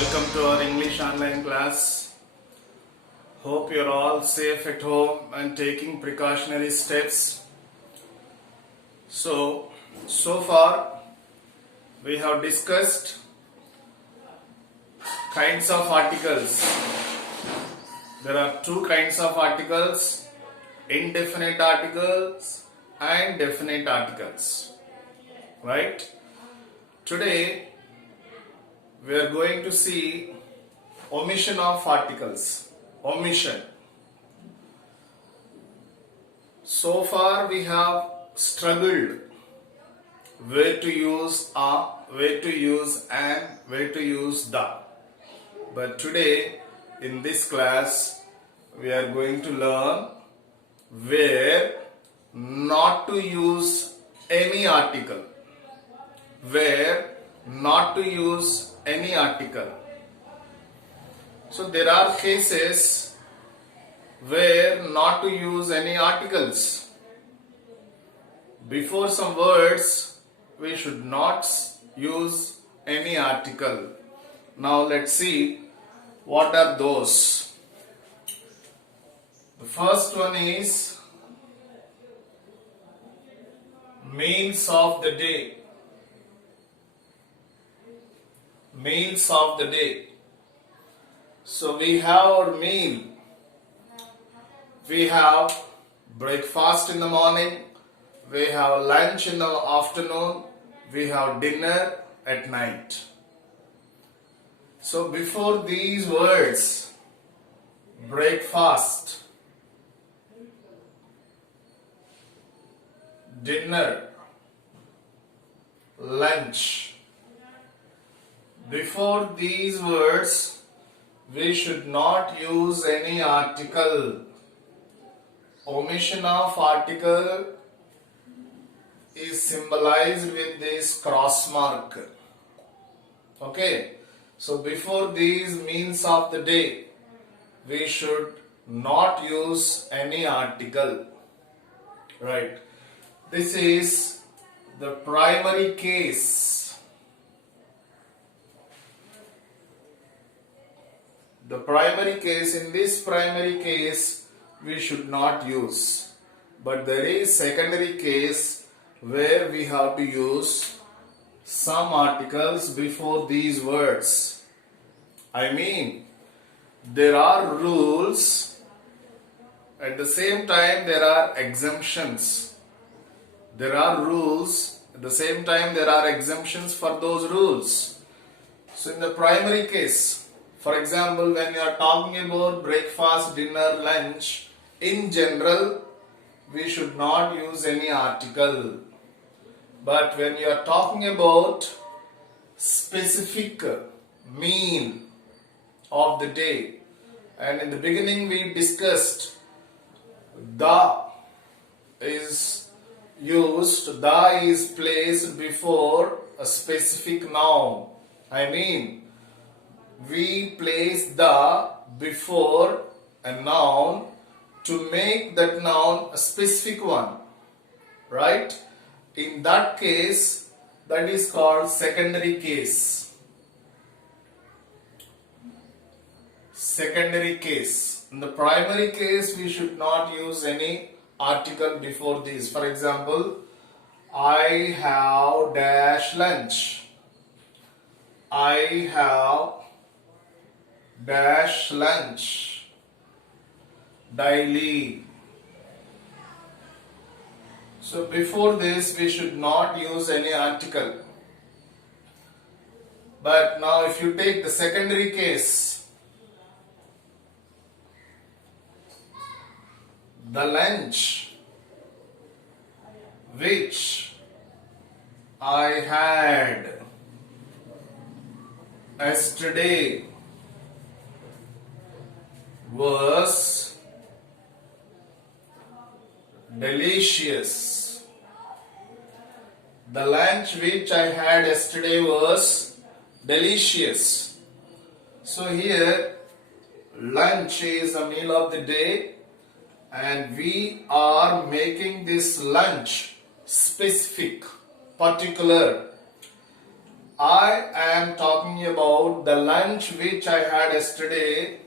Welcome to our English online class. Hope you're all safe at home and taking precautionary steps. So far we have discussed kinds of articles. There are two kinds of articles, indefinite articles and definite articles. Right? Today we are going to see omission of articles. Omission. So far we have struggled where to use a, where to use an, where to use the. But today in this class we are going to learn where not to use any article. Where not to use any article. So there are cases where not to use any articles. Before some words, we should not use any article. Now let's see what are those. The first one is meals of the day. Meals of the day. So we have our meal. We have breakfast in the morning. We have lunch in the afternoon. We have dinner at night. So before these words, breakfast, dinner, lunch, before these words, we should not use any article. Omission of article is symbolized with this cross mark. Okay. So before these meals of the day, we should not use any article. Right. This is the primary case. The primary case, in this primary case, we should not use. But there is secondary case where we have to use some articles before these words. I mean, there are rules, at the same time there are exemptions. There are rules, at the same time there are exemptions for those rules. So in the primary case, for example, when you are talking about breakfast, dinner, lunch, in general, we should not use any article. But when you are talking about specific meal of the day, and in the beginning we discussed the is used, the is placed before a specific noun. I mean, we place the before a noun to make that noun a specific one, right? In that case, that is called secondary case. Secondary case. In the primary case, we should not use any article before this. For example, I have dash lunch. I have dash lunch daily. So before this we should not use any article. But now if you take the secondary case, the lunch which I had yesterday was delicious. The lunch which I had yesterday was delicious. So here lunch is a meal of the day and we are making this lunch specific, particular. I am talking about the lunch which I had yesterday.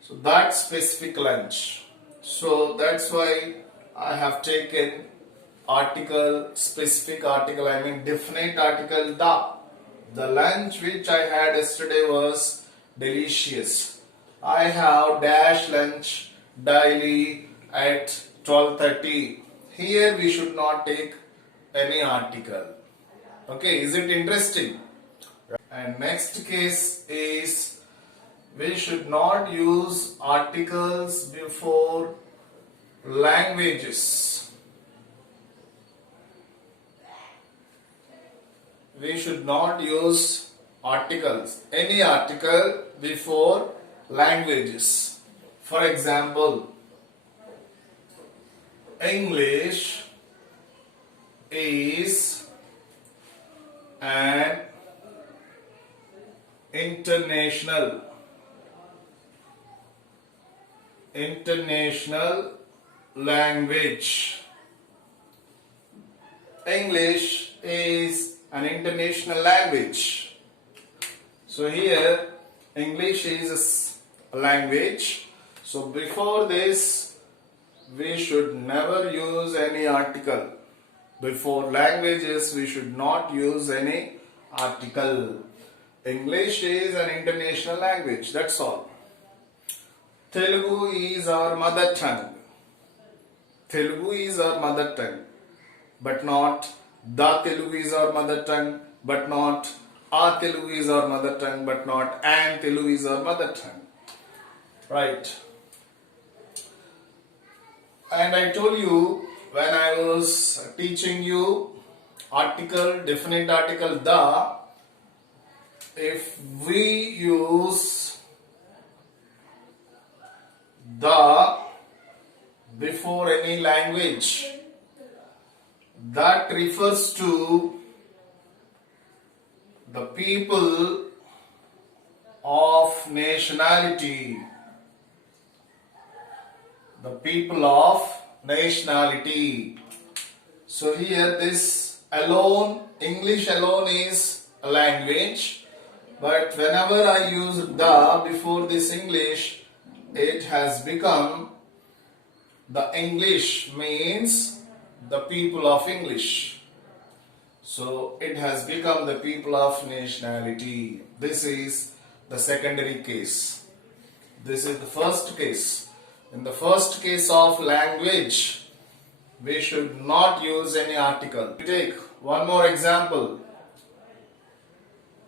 So that specific lunch. So that's why I have taken article, specific article, I mean definite article the. The lunch which I had yesterday was delicious. I have dash lunch daily at 12:30. Here we should not take any article. Okay, is it interesting? And next case is we should not use articles before languages. We should not use articles, any article before languages. For example, English is an international language. English is an international language. So here English is a language. So before this we should never use any article. Before languages we should not use any article. English is an international language. That's all. Telugu is our mother tongue. Telugu is our mother tongue. But not the Telugu is our mother tongue. But not a Telugu is our mother tongue. But not an Telugu is our mother tongue. Right. And I told you when I was teaching you article, definite article the, if we use the before any language, that refers to the people of nationality. The people of nationality. So here this alone, English alone is a language, but whenever I use the before this English, it has become the English means the people of English. So it has become the people of nationality. This is the secondary case. This is the first case. In the first case of language, we should not use any article. Take one more example.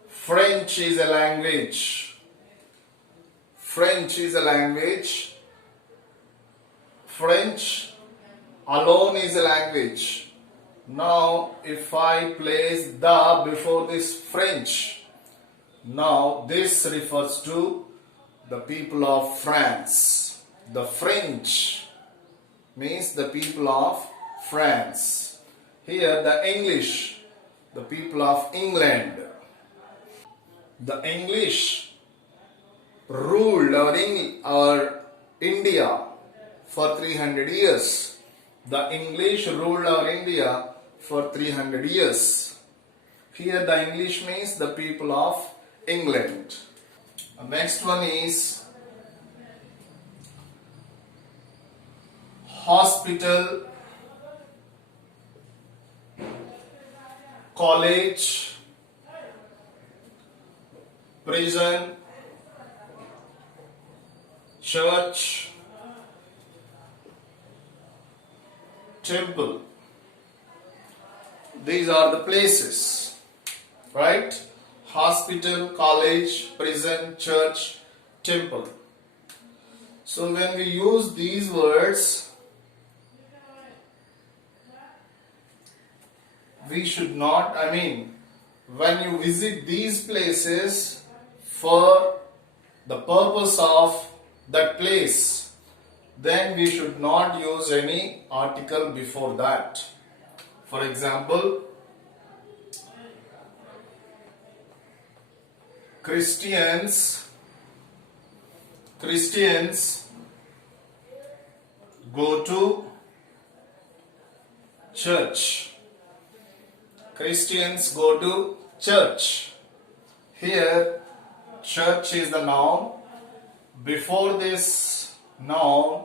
French is a language. French is a language. French alone is a language. Now, if I place the before this French, now this refers to the people of France. The French means the people of France. Here the English, the people of England. The English ruled our India for 300 years. The English ruled our India for 300 years. Here the English means the people of England. The next one is hospital, college, prison, church, temple. These are the places, right? Hospital, college, prison, church, temple. So when we use these words, we should not, when you visit these places for the purpose of that place, then we should not use any article before that. For example, Christians go to church. Christians go to church. Here, church is the noun. Before this noun,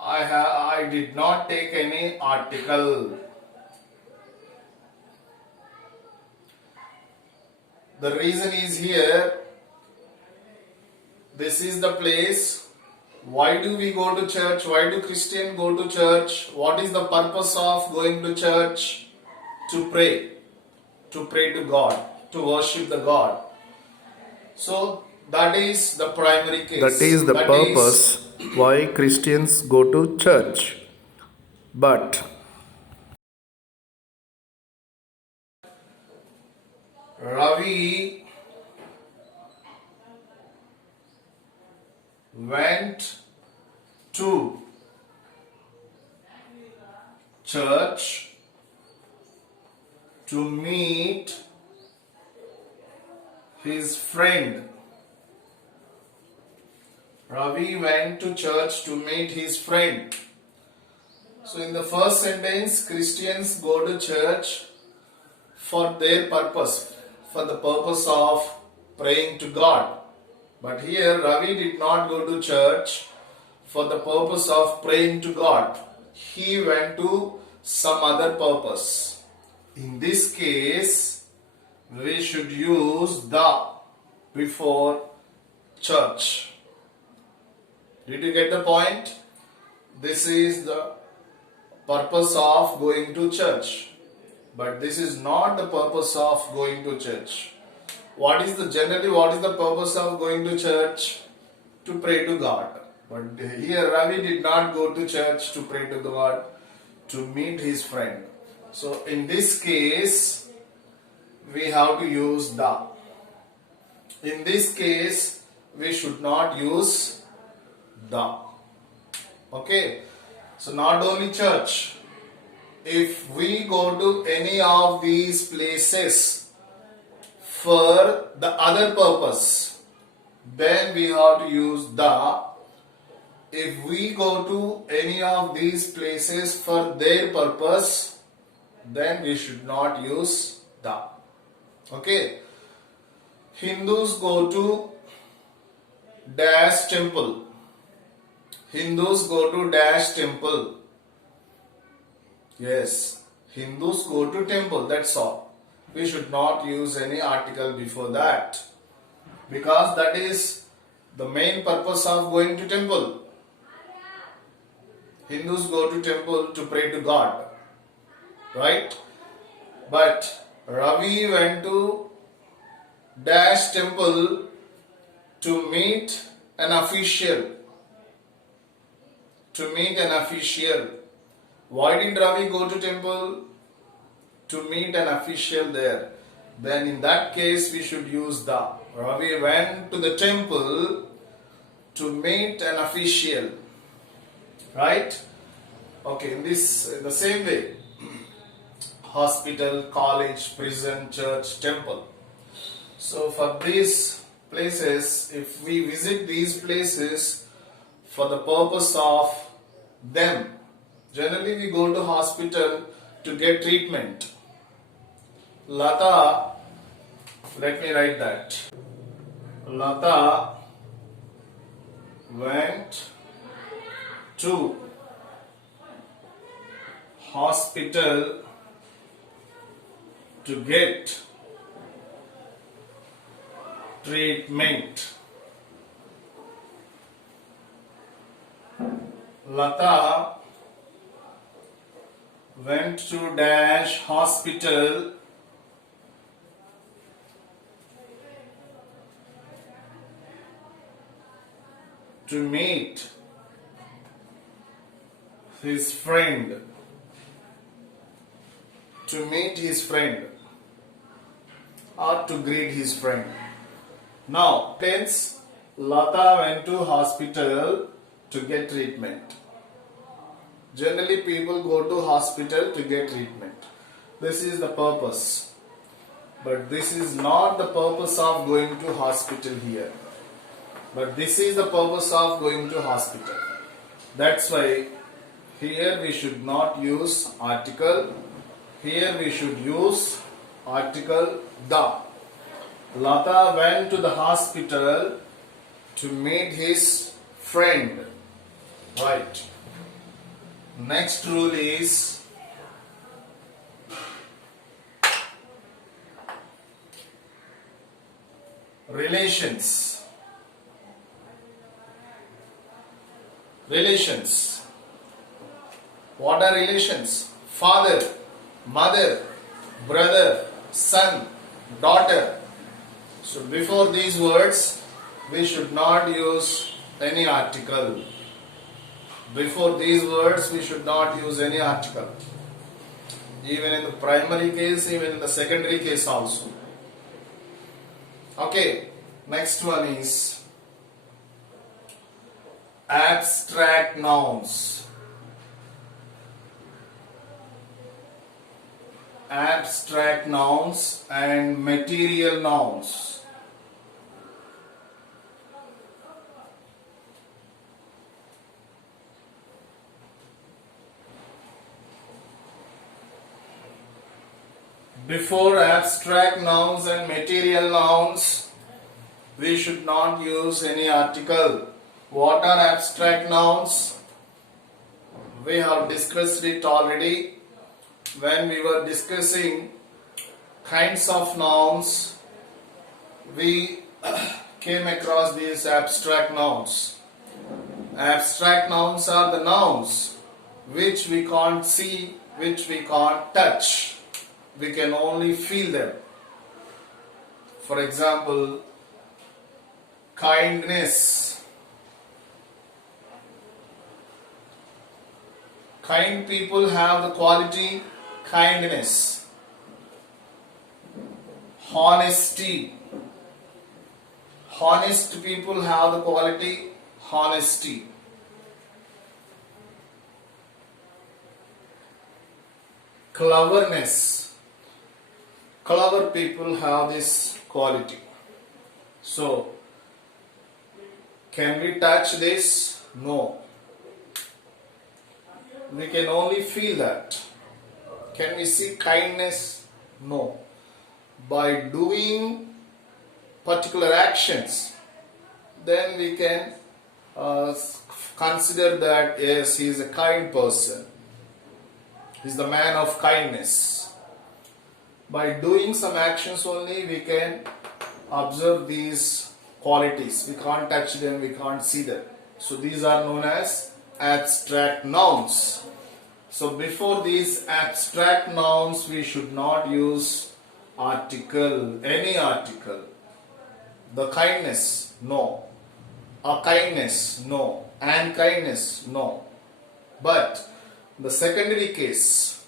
I did not take any article. The reason is here, this is the place. Why do we go to church? Why do Christians go to church? What is the purpose of going to church? To pray to God, to worship the God. So that is the primary case. That is the purpose why Christians go to church. But Ravi went to church to meet his friend. Ravi went to church to meet his friend. So in the first sentence, Christians go to church for their purpose, for the purpose of praying to God. But here Ravi did not go to church for the purpose of praying to God. He went to some other purpose. In this case, we should use the before church. Did you get the point? This is the purpose of going to church. But this is not the purpose of going to church. What is the purpose of going to church? To pray to God. But here Ravi did not go to church to pray to God, to meet his friend. So in this case, we have to use the. In this case, we should not use the. Okay. So not only church. If we go to any of these places for the other purpose, then we have to use the. If we go to any of these places for their purpose, then we should not use the. Okay. Hindus go to dash temple. Hindus go to dash temple. Yes, Hindus go to temple, that's all. We should not use any article before that, because that is the main purpose of going to temple. Hindus go to temple to pray to God, right? But Ravi went to dash temple to meet an official. To meet an official. Why did Ravi go to temple? To meet an official there. Then in that case we should use the. Ravi went to the temple to meet an official. Right? Okay, in the same way. Hospital, college, prison, church, temple. So for these places, if we visit these places for the purpose of them, generally we go to hospital to get treatment. Lata, let me write that. Lata went to hospital to get treatment. Lata went to dash hospital to meet his friend. To meet his friend or to greet his friend. Now, hence Lata went to hospital to get treatment. Generally people go to hospital to get treatment. This is the purpose. But this is not the purpose of going to hospital here. But this is the purpose of going to hospital. That's why here we should not use article. Here we should use Article the. Lata went to the hospital to meet his friend. Right. Next rule is relations. Relations. What are relations? Father, mother, brother, son, daughter. So before these words, we should not use any article. Before these words, we should not use any article. Even in the primary case, even in the secondary case also. Okay, next one is abstract nouns. Abstract nouns and material nouns. Before abstract nouns and material nouns, we should not use any article. What are abstract nouns? We have discussed it already when we were discussing kinds of nouns. We came across these abstract nouns. Abstract nouns are the nouns which we can't see, which we can't touch. We can only feel them. For example, kindness. Kind people have the quality kindness. Honesty. Honest people have the quality honesty. Cleverness. Clever people have this quality. So, can we touch this? No. We can only feel that. Can we see kindness? No. By doing particular actions, then we can consider that yes, he is a kind person. He is the man of kindness. By doing some actions only, we can observe these qualities. We can't touch them, we can't see them. So these are known as abstract nouns. So before these abstract nouns, we should not use article, any article. The kindness, no. A kindness, no. And kindness, no. But the secondary case,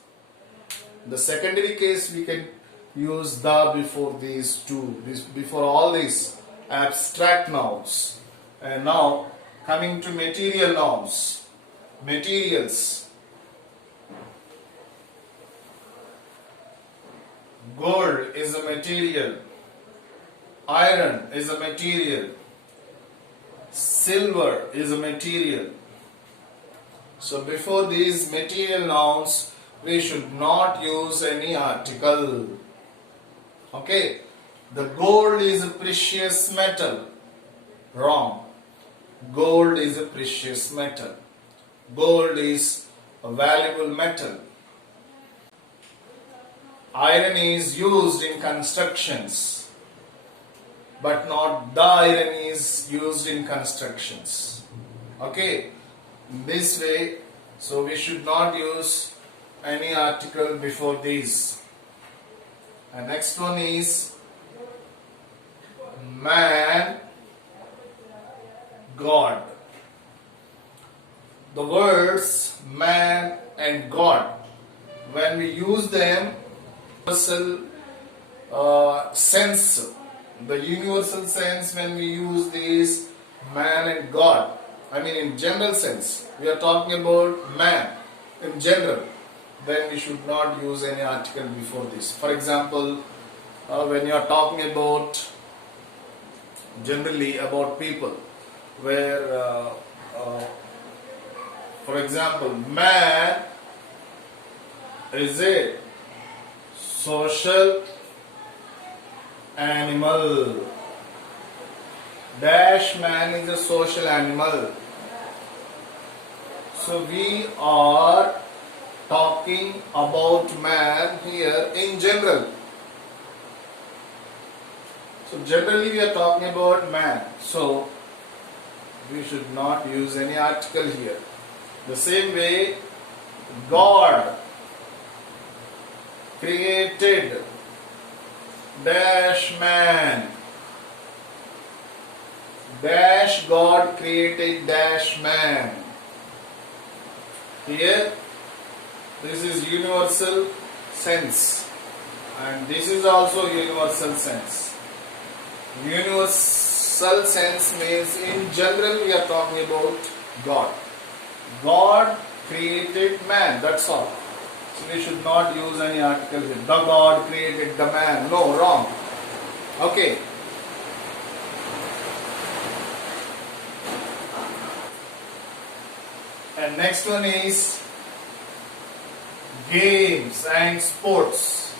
we can use the before these two, before all these abstract nouns. And now coming to material nouns. Materials. Gold is a material. Iron is a material. Silver is a material. So before these material nouns, we should not use any article. Okay. The gold is a precious metal. Wrong. Gold is a precious metal. Gold is a valuable metal. Iron is used in constructions, but not the iron is used in constructions. Okay. This way, so we should not use any article before these. And next one is man, God. The words man and God, when we use them, universal sense, the universal sense when we use these man and God, I mean in general sense, we are talking about man in general, then we should not use any article before this. For example, when you are talking about generally about people, where for example, man is a social animal. Dash man is a social animal. So we are talking about man here in general. So generally we are talking about man. So we should not use any article here. The same way God created dash man. Dash God created dash man. Here this is universal sense and this is also universal sense. Universal sense means in general we are talking about God. God created man, that's all. So we should not use any article here. The God created the man. No, wrong. Okay. And next one is games and sports.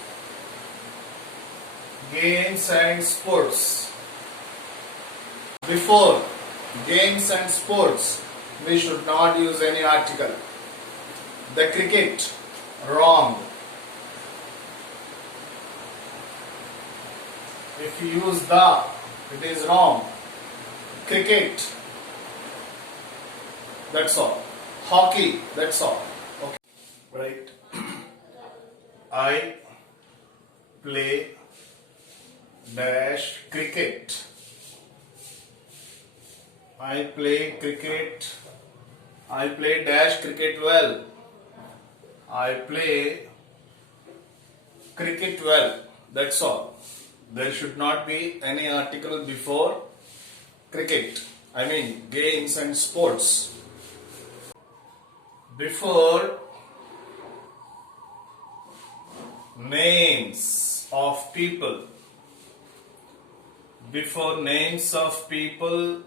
Games and sports. Before games and sports, we should not use any article. The cricket, wrong. If you use the, it is wrong. Cricket, that's all. Hockey, that's all. Okay. Right. I play dash cricket. I play cricket. I play dash cricket well. I play cricket well. That's all. There should not be any article before cricket. I mean games and sports. Before names of people. Before names of people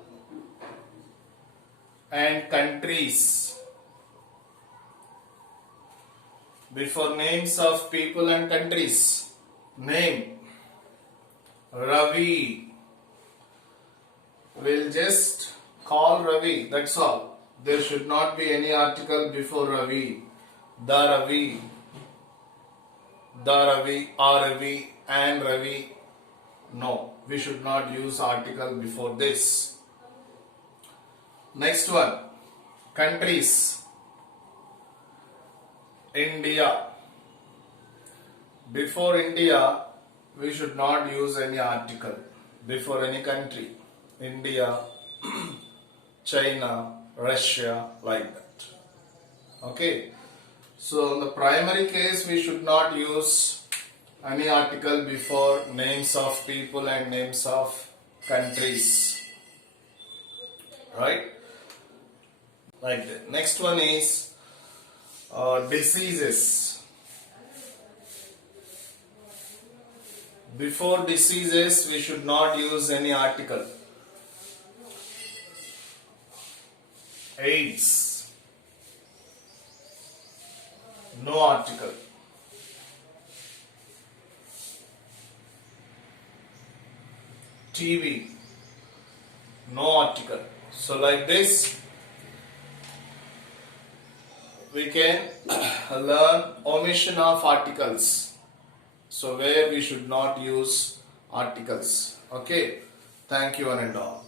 and countries. Before names of people and countries. Name Ravi. We'll just call Ravi, that's all. There should not be any article before Ravi. The Ravi, the Ravi, a Ravi, and Ravi. No, we should not use article before this. Next one, countries. India. Before India, we should not use any article. Before any country. India, China, Russia, like that. Okay. So in the primary case, we should not use any article before names of people and names of countries. Right? Like that. Next one is diseases. Before diseases, we should not use any article. AIDS. No article. TV. No article. So like this, we can learn omission of articles. So where we should not use articles. Okay. Thank you one and all.